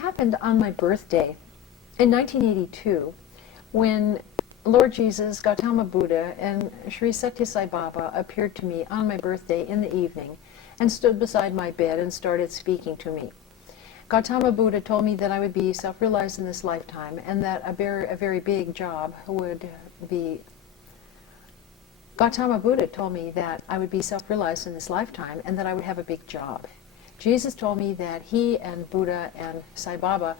happened on my birthday in 1982 when Lord Jesus, Gautama Buddha, and Sri Satya Sai Baba appeared to me on my birthday in the evening and stood beside my bed and started speaking to me. Gautama Buddha told me that I would be self-realized in this lifetime and that a very big job would be... Gautama Buddha told me that I would be self-realized in this lifetime and that I would have a big job. Jesus told me that he and Buddha and Sai Baba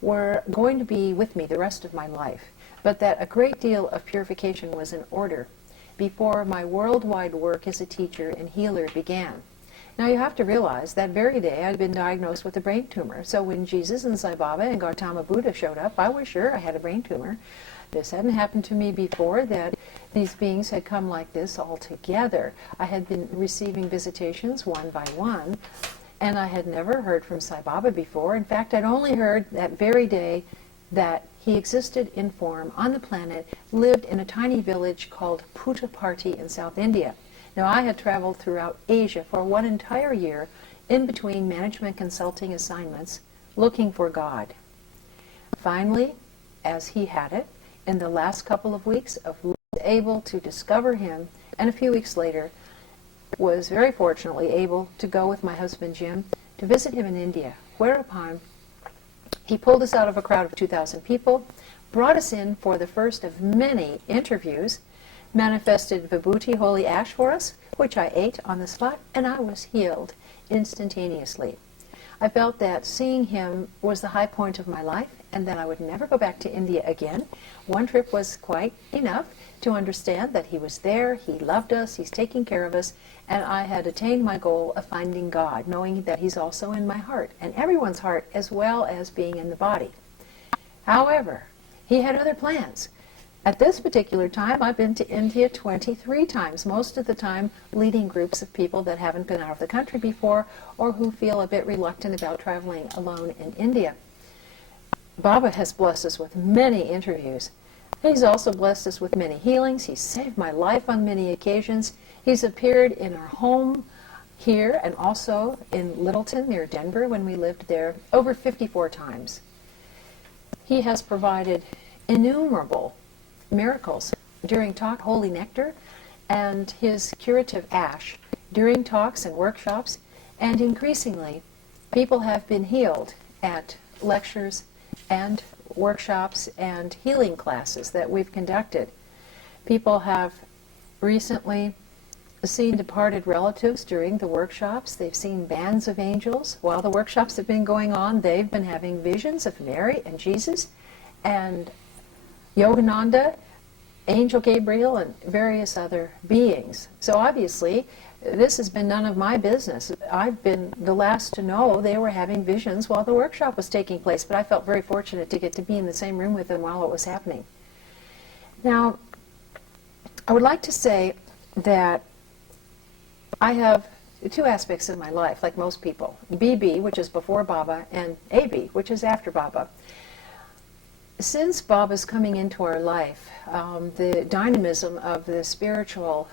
were going to be with me the rest of my life, but that a great deal of purification was in order before my worldwide work as a teacher and healer began. Now you have to realize that very day I'd been diagnosed with a brain tumor, so when Jesus and Sai Baba and Gautama Buddha showed up, I was sure I had a brain tumor. This hadn't happened to me before, that these beings had come like this all together. I had been receiving visitations one by one, and I had never heard from Sai Baba before. In fact, I'd only heard that very day that he existed in form on the planet, lived in a tiny village called Puttaparthi in South India. Now, I had traveled throughout Asia for one entire year in between management consulting assignments looking for God. Finally, as he had it, in the last couple of weeks, I was able to discover him, and a few weeks later was very fortunately able to go with my husband Jim to visit him in India, whereupon he pulled us out of a crowd of 2,000 people, brought us in for the first of many interviews, manifested Vibhuti holy ash for us, which I ate on the spot, and I was healed instantaneously. I felt that seeing him was the high point of my life and that I would never go back to India again. One trip was quite enough to understand that he was there, he loved us, he's taking care of us, and I had attained my goal of finding God, knowing that he's also in my heart, and everyone's heart, as well as being in the body. However, he had other plans. At this particular time, I've been to India 23 times, most of the time leading groups of people that haven't been out of the country before or who feel a bit reluctant about traveling alone in India. Baba has blessed us with many interviews. He's also blessed us with many healings. He's saved my life on many occasions. He's appeared in our home here and also in Littleton near Denver when we lived there over 54 times. He has provided innumerable miracles during talk, holy nectar, and his curative ash during talks and workshops, and increasingly people have been healed at lectures and workshops and healing classes that we've conducted. People have recently seen departed relatives during the workshops. They've seen bands of angels. While the workshops have been going on, they've been having visions of Mary and Jesus and Yogananda, Angel Gabriel, and various other beings. So obviously, this has been none of my business. I've been the last to know they were having visions while the workshop was taking place, but I felt very fortunate to get to be in the same room with them while it was happening. Now, I would like to say that I have two aspects in my life, like most people. BB, which is before Baba, and AB, which is after Baba. Since Baba's coming into our life, the dynamism of the spiritual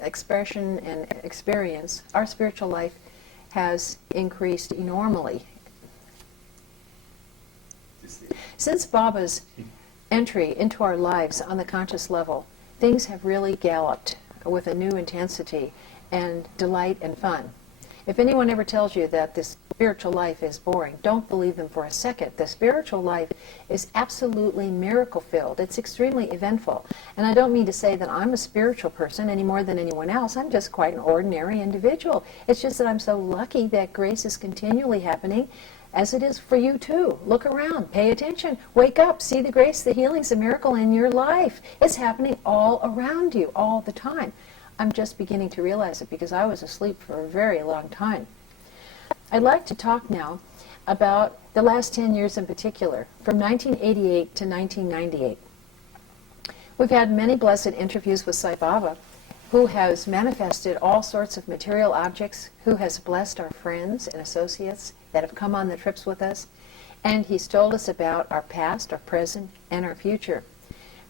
expression and experience, our spiritual life has increased enormously. Since Baba's entry into our lives on the conscious level, things have really galloped with a new intensity and delight and fun. If anyone ever tells you that this spiritual life is boring, don't believe them for a second. The spiritual life is absolutely miracle-filled. It's extremely eventful. And I don't mean to say that I'm a spiritual person any more than anyone else. I'm just quite an ordinary individual. It's just that I'm so lucky that grace is continually happening, as it is for you too. Look around, pay attention, wake up, see the grace, the healings, the miracle in your life. It's happening all around you, all the time. I'm just beginning to realize it because I was asleep for a very long time. I'd like to talk now about the last 10 years in particular, from 1988 to 1998. We've had many blessed interviews with Sai Baba, who has manifested all sorts of material objects, who has blessed our friends and associates that have come on the trips with us, and he's told us about our past, our present, and our future.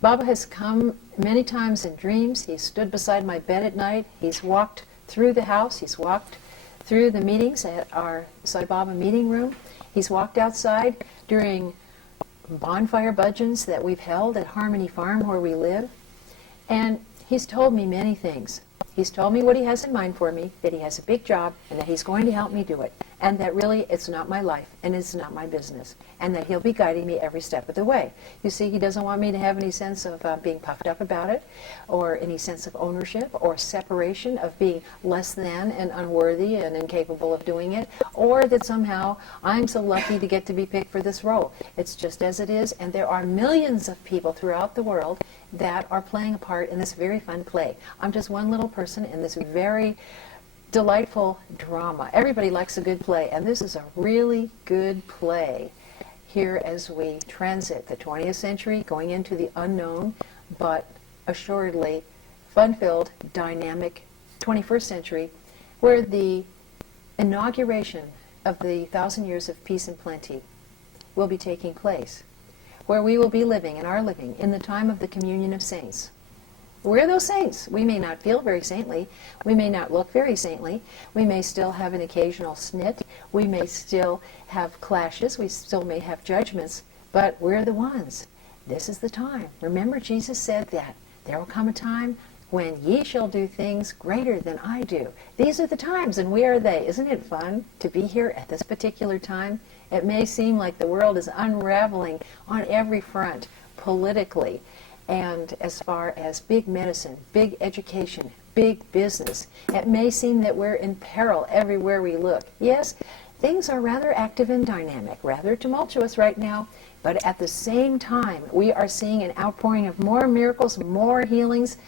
Baba has come many times in dreams. He's stood beside my bed at night. He's walked through the house. He's walked through the meetings at our Sai Baba meeting room. He's walked outside during bonfire budgeons that we've held at Harmony Farm where we live. And he's told me many things. He's told me what he has in mind for me, that he has a big job, and that he's going to help me do it, and that really it's not my life, and it's not my business, and that he'll be guiding me every step of the way. You see, he doesn't want me to have any sense of being puffed up about it, or any sense of ownership, or separation, of being less than and unworthy and incapable of doing it, or that somehow I'm so lucky to get to be picked for this role. It's just as it is, and there are millions of people throughout the world that are playing a part in this very fun play. I'm just one little person in this very delightful drama. Everybody likes a good play, and this is a really good play here as we transit the 20th century, going into the unknown, but assuredly fun-filled, dynamic 21st century, where the inauguration of the 1,000 years of peace and plenty will be taking place, where we will be living and are living in the time of the communion of saints. We're those saints. We may not feel very saintly. We may not look very saintly. We may still have an occasional snit. We may still have clashes. We still may have judgments. But we're the ones. This is the time. Remember, Jesus said that there will come a time when ye shall do things greater than I do. These are the times, and we are they. Isn't it fun to be here at this particular time? It may seem like the world is unraveling on every front, politically, and as far as big medicine, big education, big business. It may seem that we're in peril everywhere we look. Yes, things are rather active and dynamic, rather tumultuous right now, but at the same time, we are seeing an outpouring of more miracles, more healings,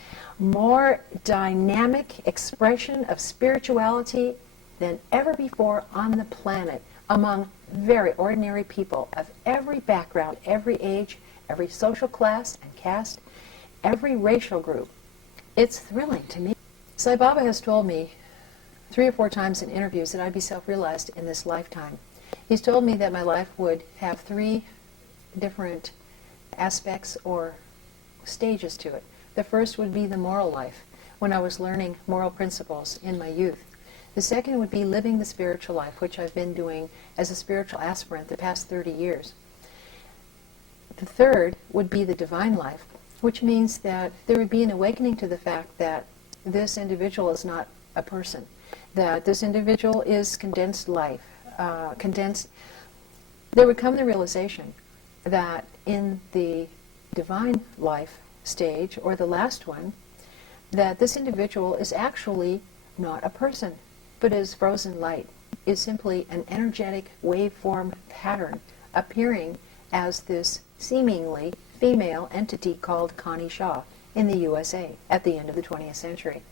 more dynamic expression of spirituality than ever before on the planet among very ordinary people of every background, every age, every social class and caste, every racial group. It's thrilling to me. Sai Baba has told me 3 or 4 times in interviews that I'd be self-realized in this lifetime. He's told me that my life would have 3 different aspects or stages to it. The first would be the moral life, when I was learning moral principles in my youth. The second would be living the spiritual life, which I've been doing as a spiritual aspirant the past 30 years. The third would be the divine life, which means that there would be an awakening to the fact that this individual is not a person, that this individual is condensed life, there would come the realization that in the divine life stage, or the last one, that this individual is actually not a person, but is frozen light, is simply an energetic waveform pattern appearing as this seemingly female entity called Connie Shaw in the USA at the end of the 20th century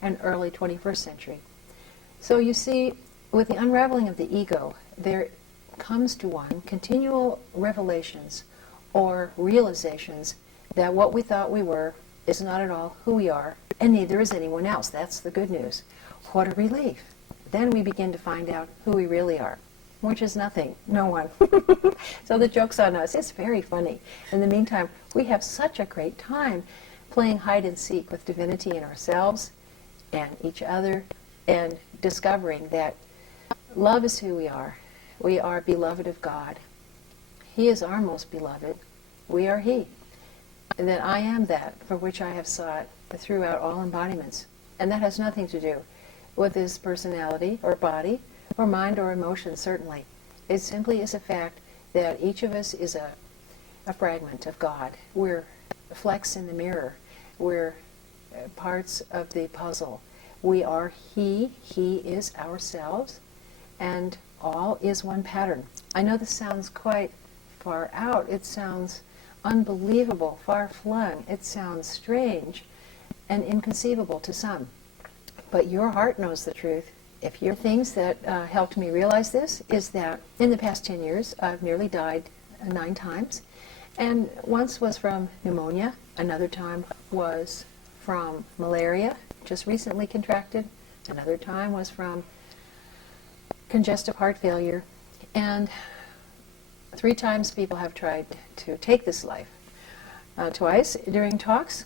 and early 21st century. So you see, with the unraveling of the ego, there comes to one continual revelations or realizations that what we thought we were is not at all who we are, and neither is anyone else. That's the good news. What a relief. Then we begin to find out who we really are, which is nothing, no one. So the joke's on us. It's very funny. In the meantime, we have such a great time playing hide and seek with divinity in ourselves and each other, and discovering that love is who we are. We are beloved of God. He is our most beloved. We are He. And that I am that for which I have sought throughout all embodiments. And that has nothing to do with his personality or body or mind or emotion, certainly. It simply is a fact that each of us is a fragment of God. We're flecks in the mirror. We're parts of the puzzle. We are He is ourselves, and all is one pattern. I know this sounds quite far out. It sounds unbelievable, far-flung. It sounds strange and inconceivable to some. But your heart knows the truth. If your things that helped me realize this is that in the past 10 years, I've nearly died 9 times. And once was from pneumonia. Another time was from malaria, just recently contracted. Another time was from congestive heart failure. And 3 times people have tried to take this life. Twice during talks,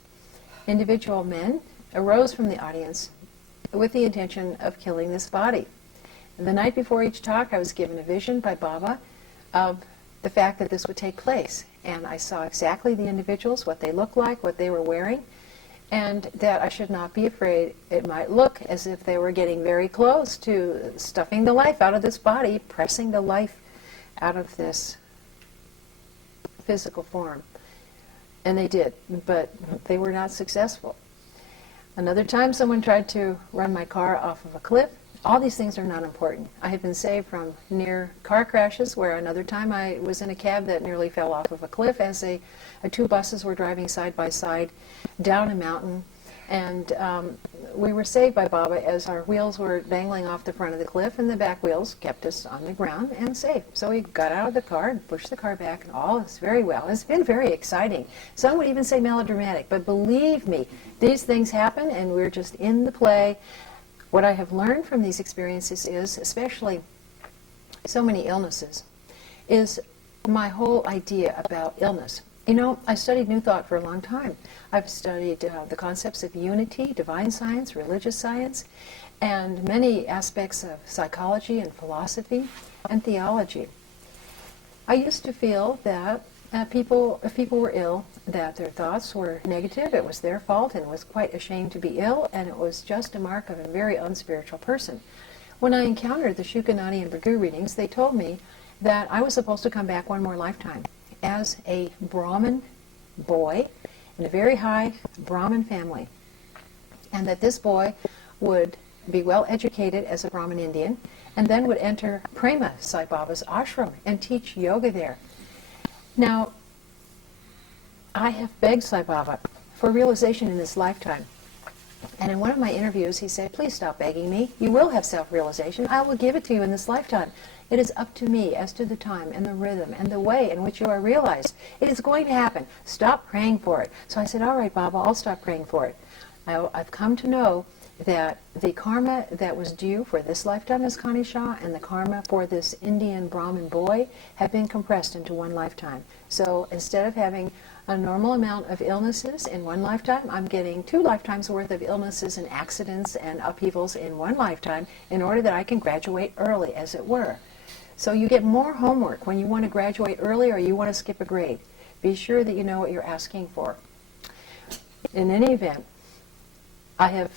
individual men arose from the audience with the intention of killing this body. The night before each talk, I was given a vision by Baba of the fact that this would take place. And I saw exactly the individuals, what they looked like, what they were wearing, and that I should not be afraid. It might look as if they were getting very close to stuffing the life out of this body, pressing the life out of this physical form. And they did, but they were not successful. Another time someone tried to run my car off of a cliff. All these things are not important. I have been saved from near car crashes, where another time I was in a cab that nearly fell off of a cliff as two buses were driving side by side down a mountain. And we were saved by Baba as our wheels were dangling off the front of the cliff, and the back wheels kept us on the ground and safe. So we got out of the car and pushed the car back, and all is very well. It's been very exciting. Some would even say melodramatic, but believe me, these things happen, and we're just in the play. What I have learned from these experiences is, especially so many illnesses, is my whole idea about illness. You know, I studied New Thought for a long time. I've studied the concepts of unity, divine science, religious science, and many aspects of psychology and philosophy and theology. I used to feel that if people were ill, that their thoughts were negative, it was their fault, and was quite ashamed to be ill, and it was just a mark of a very unspiritual person. When I encountered the Shukanani and Bhrigu readings, they told me that I was supposed to come back one more lifetime as a Brahmin boy in a very high Brahmin family, and that this boy would be well educated as a Brahmin Indian, and then would enter Prema Sai Baba's ashram and teach yoga there. Now, I have begged Sai Baba for realization in this lifetime. And in one of my interviews, he said, please stop begging me. You will have self-realization. I will give it to you in this lifetime. It is up to me as to the time and the rhythm and the way in which you are realized. It is going to happen. Stop praying for it. So I said, all right, Baba, I'll stop praying for it. I've come to know that the karma that was due for this lifetime as Connie Shaw and the karma for this Indian Brahmin boy have been compressed into one lifetime. So instead of having a normal amount of illnesses in one lifetime, I'm getting 2 lifetimes worth of illnesses and accidents and upheavals in one lifetime in order that I can graduate early, as it were. So you get more homework when you want to graduate early or you want to skip a grade. Be sure that you know what you're asking for. In any event, I have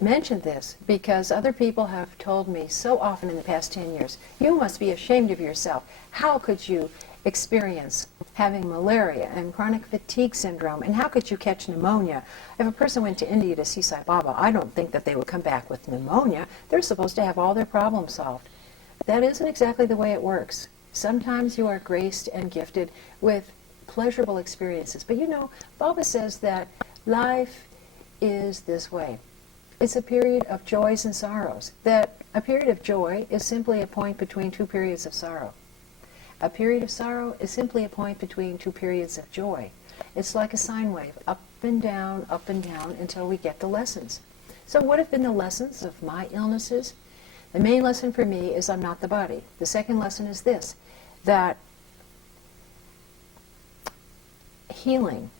mentioned this because other people have told me so often in the past 10 years, you must be ashamed of yourself. How could you experience having malaria and chronic fatigue syndrome, and how could you catch pneumonia? If a person went to India to see Sai Baba, I don't think that they would come back with pneumonia. They're supposed to have all their problems solved. That isn't exactly the way it works. Sometimes you are graced and gifted with pleasurable experiences. But you know, Baba says that life is this way. It's a period of joys and sorrows. That a period of joy is simply a point between 2 periods of sorrow. A period of sorrow is simply a point between 2 periods of joy. It's like a sine wave, up and down, until we get the lessons. So what have been the lessons of my illnesses? The main lesson for me is I'm not the body. The second lesson is this, that healing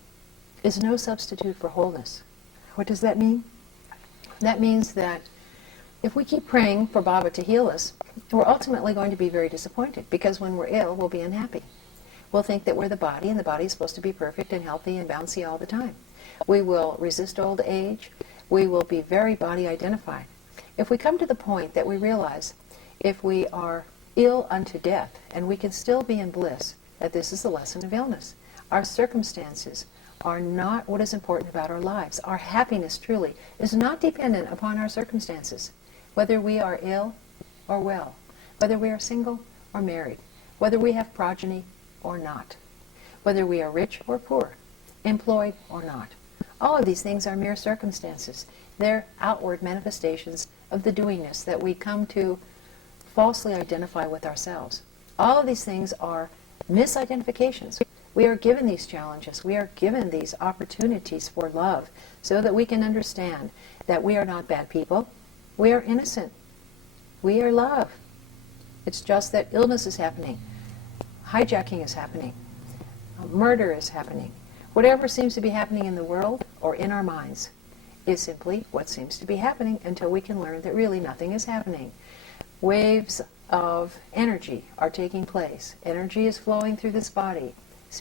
is no substitute for wholeness. What does that mean? That means that if we keep praying for Baba to heal us, we're ultimately going to be very disappointed, because when we're ill, we'll be unhappy. We'll think that we're the body, and the body is supposed to be perfect and healthy and bouncy all the time. We will resist old age. We will be very body identified. If we come to the point that we realize if we are ill unto death, and we can still be in bliss, that this is the lesson of illness. Our circumstances are not what is important about our lives. Our happiness truly is not dependent upon our circumstances, whether we are ill or well, whether we are single or married, whether we have progeny or not, whether we are rich or poor, employed or not. All of these things are mere circumstances. They're outward manifestations of the doingness that we come to falsely identify with ourselves. All of these things are misidentifications. We are given these challenges. We are given these opportunities for love so that we can understand that we are not bad people. We are innocent. We are love. It's just that illness is happening. Hijacking is happening. Murder is happening. Whatever seems to be happening in the world or in our minds is simply what seems to be happening until we can learn that really nothing is happening. waves of energy are taking place. Energy is flowing through this body.